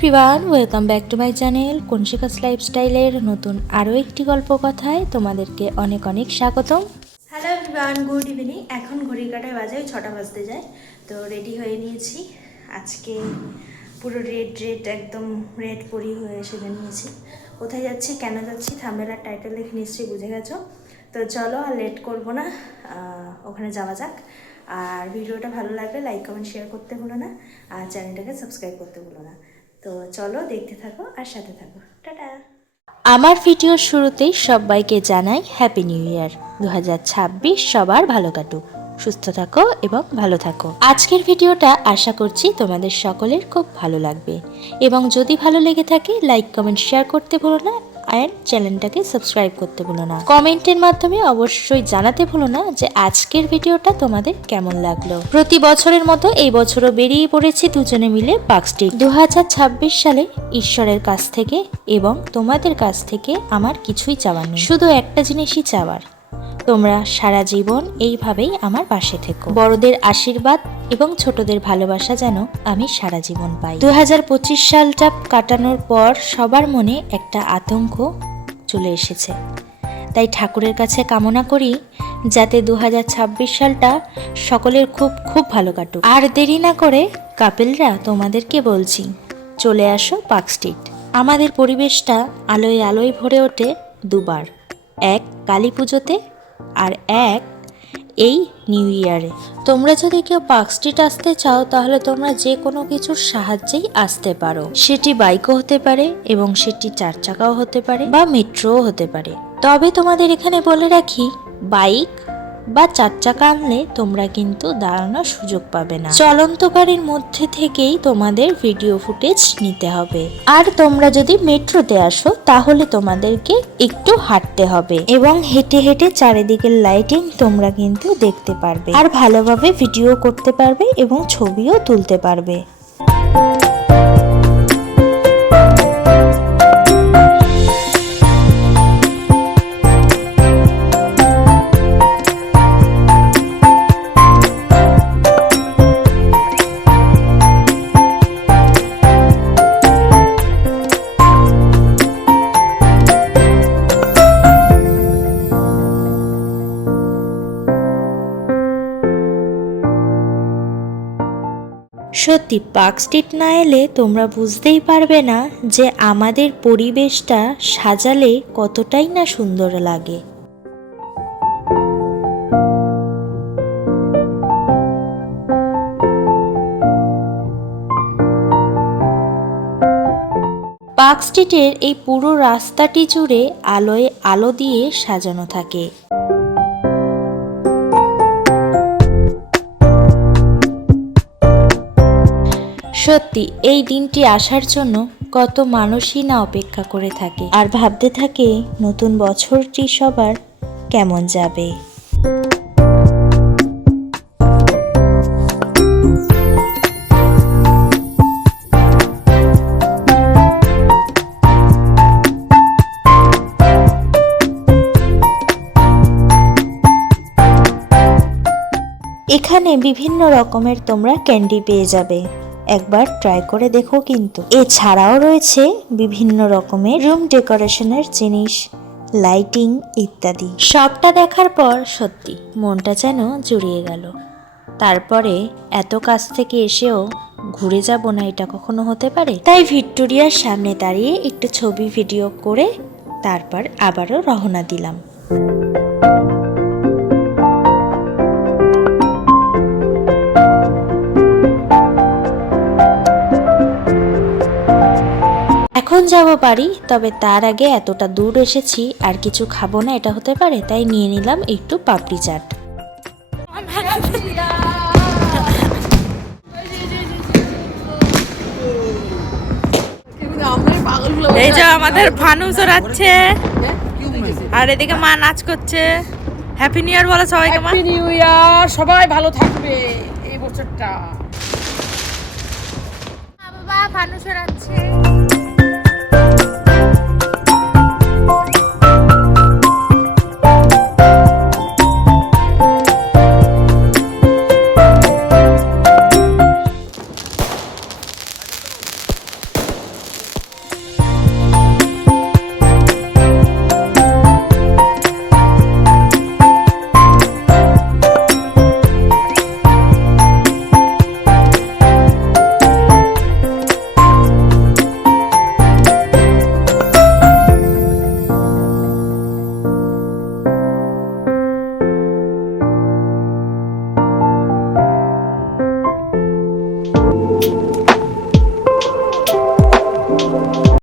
Everyone, welcome back to my channel conscious লাইফস্টাইলের নতুন আরও একটি গল্প কথায় তোমাদেরকে অনেক অনেক স্বাগতম। Hello everyone, good evening. এখন ঘড়ির কাঁটায় বাজে 6টা বাজতে যায়। তো রেডি হয়ে নিয়েছি। আজকে পুরো রেড একদম রেড পরি হয়ে সেজে নিয়েছি। কোথায় যাচ্ছি, কেন যাচ্ছি, থাম্বনেল আর টাইটেল দেখে নিশ্চয়ই বুঝে গেছো। তো চলো আর লেট করবো না, ওখানে যাওয়া যাক। আর ভিডিওটা ভালো লাগলে লাইক কমেন্ট শেয়ার করতে ভুলো না, আর চ্যানেলটাকে সাবস্ক্রাইব করতে ভুলো না। তো চলো দেখতে থাকো আর সাথে থাকো। টাটা। আমার ভিডিওর শুরুতেই সবাইকে জানাই হ্যাপি নিউ ইয়ার 2026। সবার ভালো কাটুক, সুস্থ থাকো এবং ভালো থাকো। আজকের ভিডিওটা আশা করছি তোমাদের সকলের খুব ভালো লাগবে, এবং যদি ভালো লেগে থাকে লাইক কমেন্ট শেয়ার করতে ভুলো না, আর চ্যানেলটাকে সাবস্ক্রাইব করতে ভুলো না। কমেন্টের মাধ্যমে অবশ্যই জানাতে ভুলো না যে আজকের ভিডিওটা তোমাদের কেমন লাগলো। প্রতি বছরের মতো এই বছরও বেরিয়ে পড়েছি দুজনে মিলে পার্ক স্ট্রিট। 2026 সালে ঈশ্বরের কাছ থেকে এবং তোমাদের কাছ থেকে আমার কিছুই চাওয়ার নেই, শুধু একটা জিনিসই চাওয়ার, তোমরা সারা জীবন এইভাবেই আমার পাশে থেকো। বড়দের আশীর্বাদ এবং ছোটদের ভালোবাসা যেন আমি সারা জীবন পাই। 2025 সালটা কাটানোর পর সবার মনে একটা আতঙ্ক চলে এসেছে, তাই ঠাকুরের কাছে কামনা করি যাতে 2026 সালটা সকলের খুব খুব ভালো কাটুক। আর দেরি না করে কাপেলরা তোমাদেরকে বলছি, চলে আসো পার্ক স্ট্রিট। আমাদের পরিবেশটা আলোয় আলোয় ভরে ওঠে দুবার, এক কালী পুজোতে আর এক এই নিউ ইয়ারে। তোমরা যদি কেউ পার্ক স্ট্রিট আসতে চাও তাহলে তোমরা যে কোনো কিছুর সাহায্যেই আসতে পারো। সেটি বাইকও হতে পারে এবং সেটি 4 চাকাও হতে পারে বা মেট্রোও হতে পারে। তবে তোমাদের এখানে বলে রাখি, বাইক বা 4 চাকা আনলে তোমরা কিন্তু দাঁড়ানোর সুযোগ পাবে না। চলন্ত গাড়ির মধ্যে থেকেই তোমাদের ভিডিও ফুটেজ নিতে হবে। আর তোমরা যদি মেট্রোতে আসো তাহলে তোমাদেরকে একটু হাঁটতে হবে, এবং হেঁটে হেঁটে চারিদিকের লাইটিং তোমরা কিন্তু দেখতে পারবে, আর ভালোভাবে ভিডিও করতে পারবে এবং ছবিও তুলতে পারবে। সত্যি পার্ক স্ট্রিট না এলে তোমরা বুঝতেই পারবে না যে আমাদের পরিবেশটা সাজালে কতটাই না সুন্দর লাগে। পার্ক স্ট্রিটের এই পুরো রাস্তাটি জুড়ে আলোয় আলো দিয়ে সাজানো থাকে। সত্যি এই দিনটি আসার জন্য কত মানুষই না অপেক্ষা করে থাকে আর ভাবতে থাকে নতুন বছরটি সবার কেমন যাবে। এখানে বিভিন্ন রকমের তোমরা ক্যান্ডি পেয়ে যাবে, একবার ট্রাই করে দেখো কিন্তু। এছাড়াও রয়েছে বিভিন্ন রকমের রুম ডেকোরেশনের জিনিস, লাইটিং ইত্যাদি। সবটা দেখার পর সত্যি মনটা যেন জুড়িয়ে গেল। তারপরে এত কাছ থেকে এসেও ঘুরে যাব না, এটা কখনো হতে পারে? তাই ভিক্টোরিয়ার সামনে দাঁড়িয়ে একটু ছবি ভিডিও করে তারপর আবারও রওনা দিলাম। এখন যাব বাড়ি, তবে তার আগে এতটা দূর এসেছি আর কিছু খাবো না, এটা হতে পারে? তাই নিয়ে নিলাম একটু পাপড়ি চাট। এই যে আমাদের ভানু চড়াচ্ছে আর এদিকে মা নাচ করছে। হ্যাপি নিউ ইয়ার বলো সবাইকে। মা হ্যাপি নিউ ইয়ার, সবাই ভালো থাকবে এই বছরটা। বাবা ভানু চড়াচ্ছে।